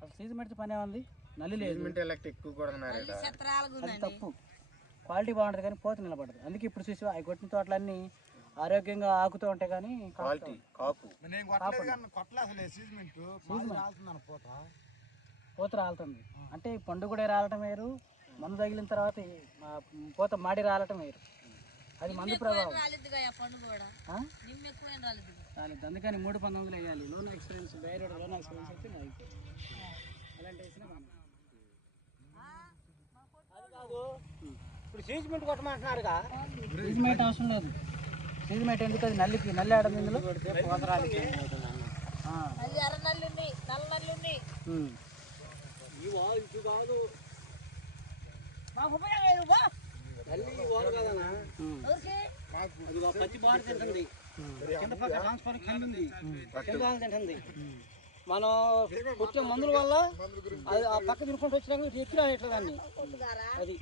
అసలు సీజమెంట్ పని ఏముంది, నల్లి లేదు, తప్పు. క్వాలిటీ బాగుంటుంది కానీ పోత నిలబడదు. అందుకే ఇప్పుడు చూసి అవి కొట్టిన తోటలన్నీ ఆరోగ్యంగా ఆకుతూ ఉంటాయి కానీ పూత రాలుతుంది. అంటే పండు కూడా రాలటం వేరు, మందు తగిలిన తర్వాత పూత మాడి రాలటం వేరు. అది మందు ప్రభావం. రాలేదు. అందుకని 3-19 వేయాలి. లోన్ ఎక్స్పీరియన్స్ వేరే లోన్ ఎక్స్పీరియన్స్ అయితే అలాంటి వేసినా ఇప్పుడు సీజ్మెంట్ కొట్టమంటున్నారుగా. సీజ్మెంట్ అవసరం లేదు. సీజ్మెంట్ ఎందుకు, అది నల్లి ఆడదు ఇందులో. పోతరాలి పచ్చి బాడీ తింటుంది, కింద పక్క ట్రాన్స్ఫర్ కంది తింటుంది. మనం వచ్చే మందుల వల్ల అది ఆ పక్క తిరుకుంటూ వచ్చినాక ఎక్కిరా ఇట్లా దాన్ని. అది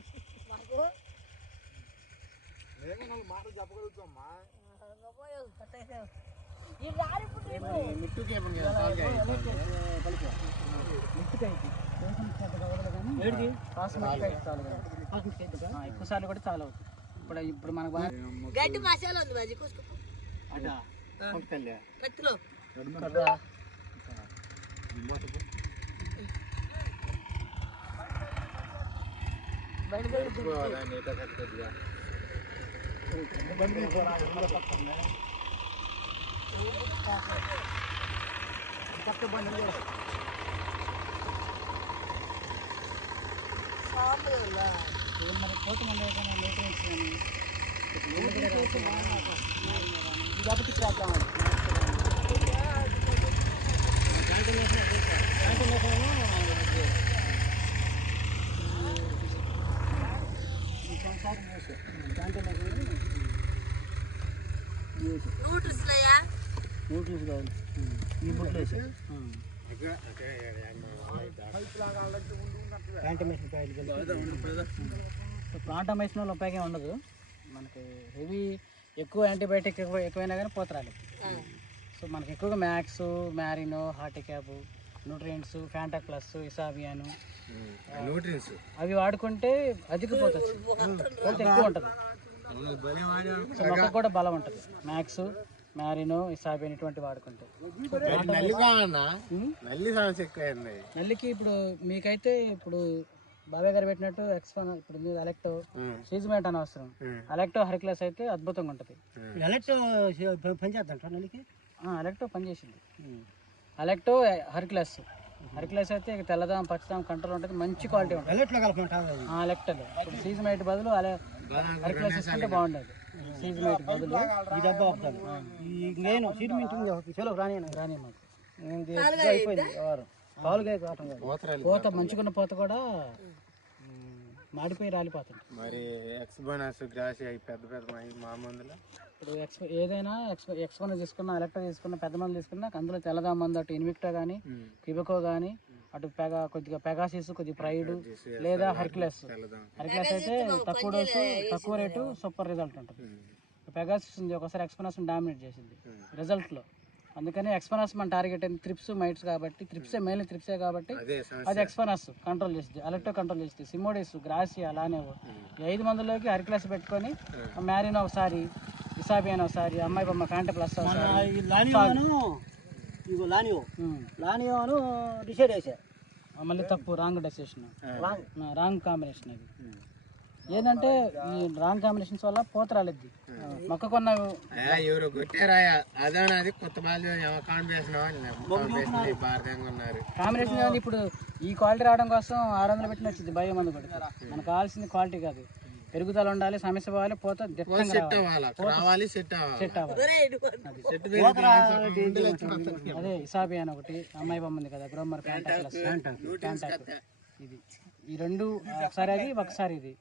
ఎక్కువ సార్లు కూడా చాలా అవుతుంది. ఇప్పుడు మనకు గడ్డి మసాలా ఉంది బాజీ కత్తిలో మరి పోతే మన న్యూట్రియన్స్ కాబట్టి న్యూట్రియన్స్ కావాలి. ఈ బుట్లు వేసి ప్లాంటమేషన్ ఉపయోగం ఉండదు మనకి. హెవీ ఎక్కువ యాంటీబయాటిక్ ఎక్కువైనా కానీ పోత రాలేదు. సో మనకి ఎక్కువగా మ్యాక్స్, మ్యారినో, హార్టిక్యాప్, న్యూట్రియంట్స్, ఫ్యాంటాక్ ప్లస్, ఇసాబియాను అవి వాడుకుంటే అధిక పోతుంది, పోత ఎక్కువ ఉంటుంది. సో మొక్కకు కూడా బలం ఉంటుంది. మ్యాక్స్, మ్యారినో, ఇసాబియాన్ ఇటువంటి వాడుకుంటే. నల్లికి ఇప్పుడు మీకైతే ఇప్పుడు బాబాయ్ గారు పెట్టినట్టు ఇప్పుడు మీరు అలెక్టో సీజ్మెంట్ అని అవసరం. అలెక్టో హెర్క్యులస్ అయితే అద్భుతంగా ఉంటుంది. అలెక్టో పనిచేసింది. అలెక్టో హెర్క్యులస్ అయితే తెల్లదాం పచ్చదాం కంట్రోల్ ఉంటుంది, మంచి క్వాలిటీ ఉంటుంది అలెక్టోలో. ఇప్పుడు సీజ్మైట్ బదులు హెర్క్యులస్ తీసుకుంటే బాగుండేది. సీజ్మైట్ బదులు రాని మాకు అయిపోయింది పోత. మంచిగున్న పోత కూడా మాడిపోయి రాలిపోతుంది. మరి ఎక్స్బోనస్ గ్రాసి పెద్ద మామూలు ఇప్పుడు ఏదైనా ఎక్స్బోనస్ తీసుకున్నా, ఎలక్ట్రా తీసుకున్నా, పెద్ద మందులు తీసుకున్నా అందులో తెల్లదా మందు అటు ఇన్విక్టో కానీ, కిబకో కానీ, అటు కొద్దిగా పెగాసిస్, కొద్దిగా ప్రైడ్ లేదా హెర్క్యులస్ అయితే తక్కువ డోసు తక్కువ రేటు సూపర్ రిజల్ట్ ఉంటుంది. పెగాసిస్ ఉంది, ఒకసారి ఎక్స్బోనస్ డామినేట్ చేసింది రిజల్ట్లో. అందుకని ఎక్స్పనస్ మన టార్గెట్ అయింది త్రిప్స్, మైట్స్ కాబట్టి. త్రిప్సే మెయిన్లీ త్రిప్సే కాబట్టి అది ఎక్స్పనస్ కంట్రోల్ చేస్తుంది, అలెక్టో కంట్రోల్ చేస్తుంది, సిమోడిస్, గ్రాసియా, లానేవో. ఈ 5 మందుల్లోకి హెర్క్యులస్ పెట్టుకొని మ్యారినో ఒకసారి, ఇసాబియాన్ ఒకసారి, అమ్మాయి బొమ్మ ఫ్యాంటా ప్లస్ మళ్ళీ తప్పు, రాంగ్ డెసిషన్, రాంగ్ కాంబినేషన్. అది ఏంటంటే ఈ రాంగ్ కాంబినేషన్స్ వల్ల పోత రాలేదు. మొక్క కొన్న ఎవరు కొట్టారాయా అదే కొత్త కాంబినేషన్. ఇప్పుడు ఈ క్వాలిటీ రావడం కోసం 600 పెట్టిన వచ్చింది భయం మంది కొడితే. మనకు కావాల్సింది క్వాలిటీ కాదు, పెరుగుదల ఉండాలి, సమస్య పోవాలి, పోత అదే ఇసాబియాన్ ఒకటి, అమ్మాయి బొమ్మ ఉంది కదా, గ్రోమర్, ఫ్యాంటాక్. ఇది ఈ రెండు ఒకసారి, అది ఒకసారి ఇది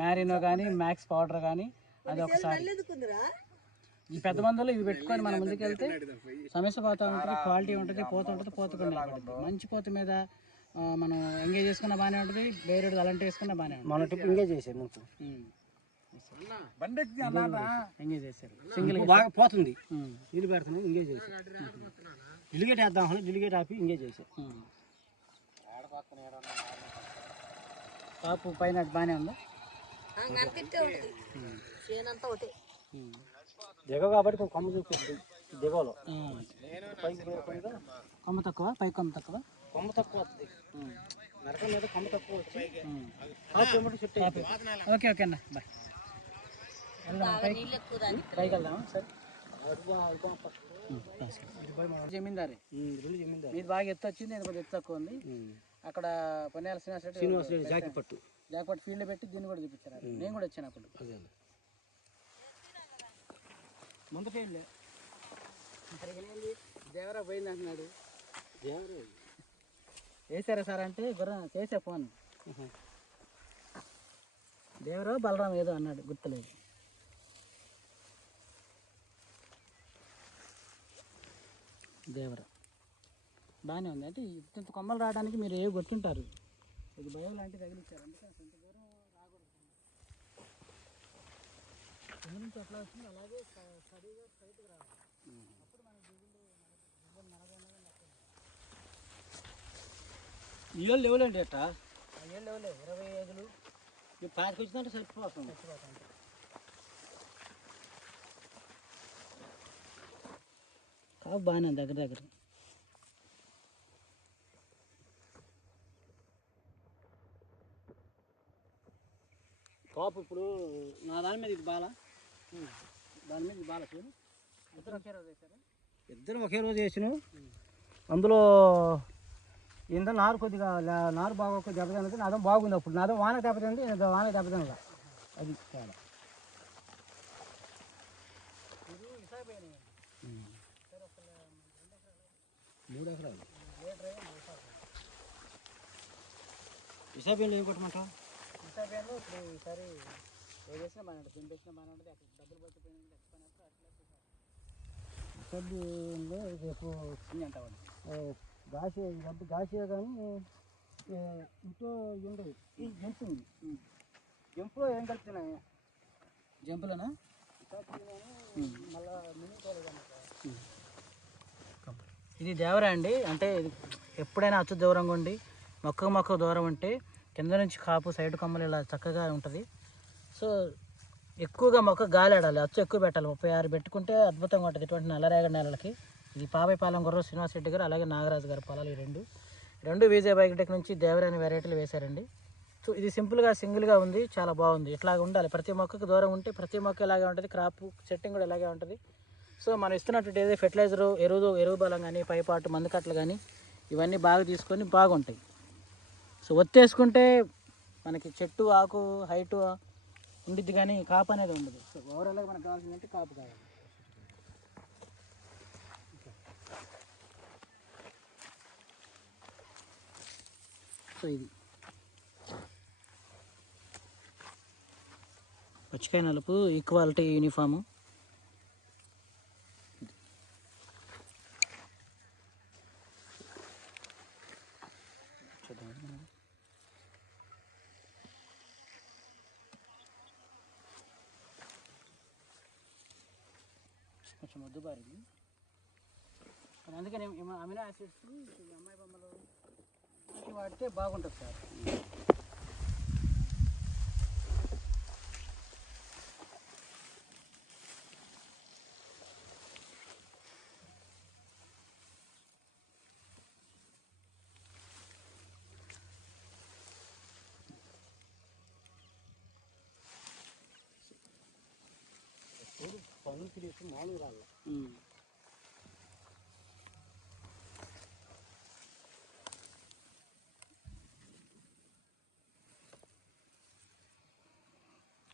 మ్యారినో కానీ, మ్యాక్స్ పౌడర్ కానీ, అది ఒకసారి. ఈ పెద్ద మందులు ఇవి పెట్టుకొని మనం ముందుకు వెళ్తే సమస్య పోతా ఉంటుంది, క్వాలిటీ ఉంటుంది, పోత ఉంటుంది, పోతకుండా నిలబడుతుంది. మంచి పోత మీద మనం ఎంగేజ్ చేసుకున్న బాగానే ఉంటుంది, వేరే అలాంటి వేసుకున్నా బాగానే ఉంటుంది. ఎంగేజ్ చేశారు ఎంగేజ్ చేశారు సింగిల్ బాగా పోతుంది, నీళ్ళు పెడుతున్నాం, ఎంగేజ్ చేశారు. జిలిగేట్ వేద్దాం అని జిలిగేట్ ఆపి ఇంగేజ్ చేసా. కాపు పైన బాగానే ఉందా? అంతే ఉంటుంది చేనంతా ఒకటే. దిగ కాబట్టి కొంచెం కొమ్మ చూపిస్తుంది దిగలో పైకి పైగా కొమ్మ తక్కువ, పై కొమ్మ తక్కువ, కొమ్మ తక్కువ వస్తుంది. నరకం మీద కొమ్మ తక్కువ వచ్చి ఆపు ఏమంటే చెట్టు అయిపోయింది. ఓకే ఓకే అన్న బాయ్. నీళ్ళు ఎక్కువ తాగి పైకి వెళ్దామా? సరే. జమీందారి జమీందారు మీది బాగా ఎత్తు వచ్చింది, నేను కొద్దిగా ఎత్తు తక్కువ ఉంది. అక్కడ పొన్నేల శ్రీనివాస్ రెడ్డి జాకిపట్టు జాక్పాట్ ఫీల్డ్ పెట్టి దీన్ని కూడా చూపించారు. నేను కూడా వచ్చాను అప్పుడు. అదే ముందు ఫీల్డ్ దేవరా పోయింది అంటున్నాడు. వేసారా సార్ అంటే గుర్రం చేసా ఫోన్. దేవరా బలరాం ఏదో అన్నాడు, గుర్తులేదు. దేవరా బాగానే ఉంది. అంటే ఇంత కొమ్మలు రావడానికి మీరు ఏ కొట్టుంటారు, ఇది భయం లాంటివి తగిలిచ్చారు. అందుకని కొంత దూరం రాకూడదు. కింద నుంచి ఎట్లా వచ్చింది అలాగే స్టడీగా స్ట్రైట్గా రావాలి. అప్పుడు మనకి ఏళ్ళు లేవులేండి అట్టా ఏళ్ళు లేవులే, 25 ఈ పాతికి వచ్చిందంటే చచ్చిపోతుంది. కాపు బాగానే ఉంది దగ్గర దగ్గర. కాపు ఇప్పుడు నా దాని మీద ఇది బాల, దాని మీద బాగా చూడు. ఇద్దరు ఒకే రోజు వేసారా? ఇద్దరు ఒకే రోజు వేసిన. అందులో ఏంటో నారు కొద్దిగా నారు బాగా దెబ్బతిన్నది, నాదో బాగుంది. అప్పుడు నాదో వాన దెబ్బతింది, నేను వాన దెబ్బతినలా. అది తేడా. ఇది ఇసాబేనే 3 ఎకరాలు ఇసాబేలు ఏం కొట్టమంటావు? ఇసాబేలో ఇప్పుడు ఈసారి ఏ చేసినా బాగానే ఉంటుంది, దింపేసినా బాగానే ఉంటుంది. అక్కడ డబ్బులు పట్టిపోయిన ఇసాబేలో ఎక్కువ అంట వాళ్ళు. గాసి డబ్బు గాసియే కానీ ఇంట్లో ఉండదు. ఈ జంపు జంపులో ఏం కలుపుతున్నాయి? జంపులోనా? మళ్ళీ మినీ ఇది దేవరా అండి. అంటే ఇది ఎప్పుడైనా అచ్చు దూరంగా ఉండి మొక్క దూరం ఉంటే కింద నుంచి కాపు సైడ్ కొమ్మలు ఇలా చక్కగా ఉంటుంది. సో ఎక్కువగా మొక్క గాలి ఆడాలి, అచ్చు ఎక్కువ పెట్టాలి. 36 పెట్టుకుంటే అద్భుతంగా ఉంటుంది ఇటువంటి నల్లరేగడి నేలలకి. ఇది పాపైపాలెం గుర్రం శ్రీనివాస్ రెడ్డి గారు, అలాగే నాగరాజు గారు పొలాలు. ఈ రెండు విజయ బయోటెక్ నుంచి దేవరా అనే వెరైటీలు వేశారండి. సో ఇది సింపుల్గా సింగిల్గా ఉంది, చాలా బాగుంది. ఇట్లా ఉండాలి, ప్రతి మొక్కకు దూరం ఉంటే ప్రతి మొక్క ఇలాగే ఉంటుంది, క్రాప్ సెట్టింగ్ కూడా ఇలాగే ఉంటుంది. సో మనం ఇస్తున్నటువంటి ఏదో ఫెర్టిలైజరు, ఎరువు బలం కానీ, పైపాటు మందుకట్టలు కానీ ఇవన్నీ బాగా తీసుకొని బాగుంటాయి. సో ఒత్తేసుకుంటే మనకి చెట్టు ఆకు హైటు ఉండిద్ది కానీ కాపు అనేది ఉండదు. సో ఓవరాల్గా మనకు కావాల్సిందంటే కాపు కావాలి. సో ఇది పచ్చికాయ నలుపు ఈక్వాలిటీ యూనిఫాము. కొంచెం వద్దు బారింది, అందుకని అమినో యాసిడ్స్ అమ్మాయి బొమ్మలు వాడితే బాగుంటుంది సార్. పనులు తిరిగి మామూలు రాళ్ళ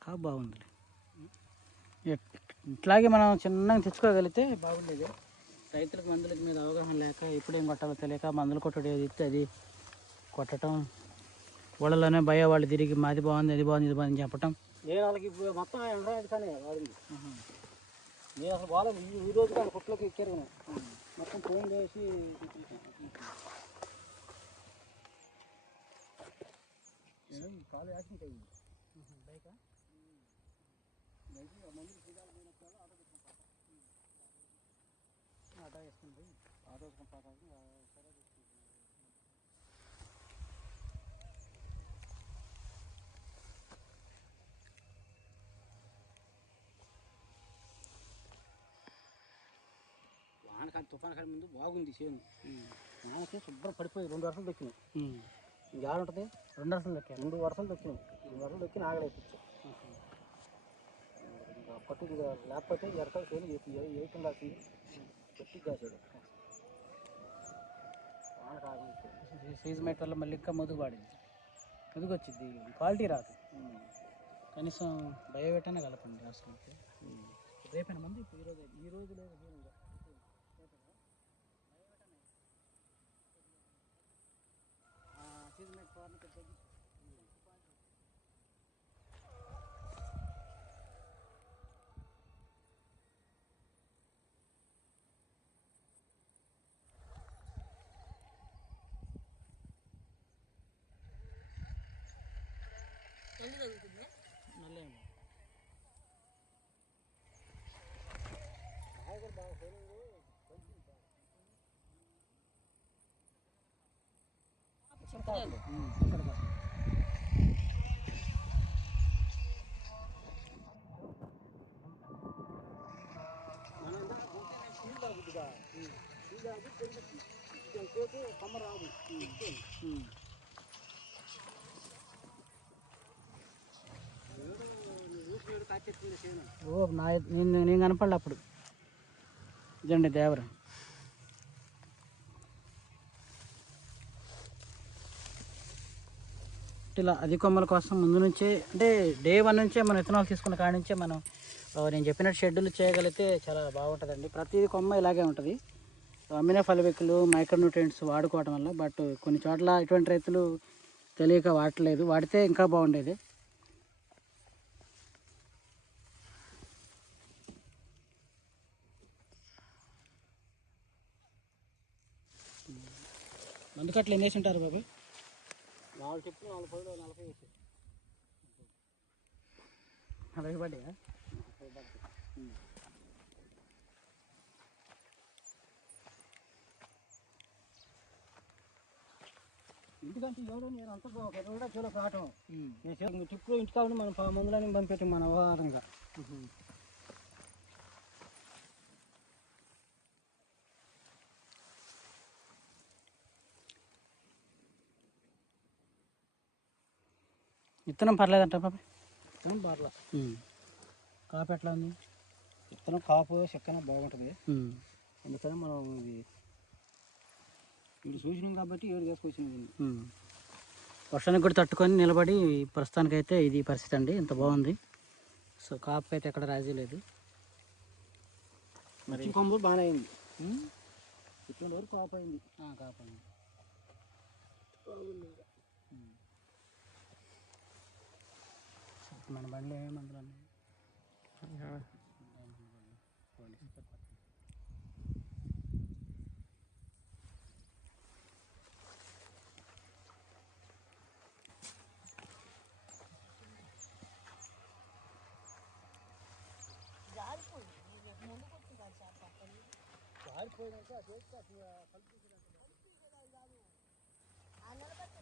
కాపు బాగుంది. ఇట్లాగే మనం చిన్నగా తెచ్చుకోగలిగితే బాగుండేది. రైతులకు మందుల మీద అవగాహన లేక ఇప్పుడేం కొట్టాలో తెలియక మందులు కొట్టడం ఏది ఇస్తే అది కొట్టడం, వాళ్ళలోనే భయ వాళ్ళు తిరిగి మాది బాగుంది అది బాగుంది ఇది బాగుంది చెప్పటం. నేను వాళ్ళకి ఇప్పుడు మొత్తం ఎండ్రాయిడ్ కానీ వాడింది. నేను అసలు బాగాలేదు. ఈ రోజు కానీ కొట్లోకి ఎక్కారు మొత్తం ఫోన్ చేసి కాలు యాక్సిడెంట్ అయ్యింది. బైకా ఆటో వేసుకుంది. వానకాడి తుఫాను కాడి ముందు బాగుంది చేను. వానకి శుభ్రం పడిపోయి 2 వరుసలు దొక్కినాయి. ఇంకేడ ఉంటుంది 2 వరుసలు దొక్కారు. 2 వరుసలు దొక్కినాయి. 2 వరుసలు దొక్కి ఆగలేపించాం. పట్టు లేకపోతే ఎరకాయ చేను ఏకుండా పెట్టి కాసాడు. వాన కాగలిస్తే సీజ్ మేట్ వల్ల మళ్ళీ ఇంకా ముదుగు పడింది. ముదుగు వచ్చింది, క్వాలిటీ రాదు. కనీసం బయోవేట్ అనే కలపండి అసలు. రేపైనా మంది ఈ రోజు లేదు. సీజ్ మేట్ ఫార్మ్ నల్లేమో కొమ్మ రాదు. ఓ నేను కనపడలే అప్పుడు. ఇదండి దేవర. ఇలా అది కొమ్మల కోసం ముందు నుంచే, అంటే డే 1 నుంచే మనం విత్తనాలు తీసుకున్న కాడి నుంచే మనం నేను చెప్పినట్టు షెడ్యూల్ చేయగలిగితే చాలా బాగుంటుందండి. ప్రతి కొమ్మ ఇలాగే ఉంటుంది. అమినో ఫలవిక్కులు, మైక్రోన్యూట్రియంట్స్ వాడుకోవడం వల్ల. బట్ కొన్ని చోట్ల ఇటువంటి రైతులు తెలియక వాడట్లేదు. వాడితే ఇంకా బాగుండేది. మందు కట్టలు ఎన్ని వేసి ఉంటారు బాబు? 4 చెప్పులు 4 పదులు 40 వేసి 40 పడ్డాయా? ఇంటికంటే ఎవడో నేను అంతా కూడా చూడ కావటం. నేను టిప్పు ఇంటి కావాలి మనం మందులని పంపెట్టాం మన వ్యవహారంగా. విత్తనం పర్లేదంట బాబా? విత్తనం బార్లా. కాపు ఎట్లా ఉంది? విత్తనం కాపు చెక్కన బాగుంటుంది. అందుకని మనం ఇది చూసినాం కాబట్టి 7 వేసుకొచ్చినది. వర్షానికి కూడా తట్టుకొని నిలబడి ప్రస్తుతానికైతే ఇది పరిస్థితి అండి. ఇంత బాగుంది. సో కాపుకి అయితే ఎక్కడ రాజీ లేదు. మరి కొమ్ము బాగానే అయింది. ఇటువంటి వరకు కాపు అయింది. కాపు అయింది. మన బండిలో ఏమేమి మందులు ఉన్నాయి? ఆ నిలబెట్టి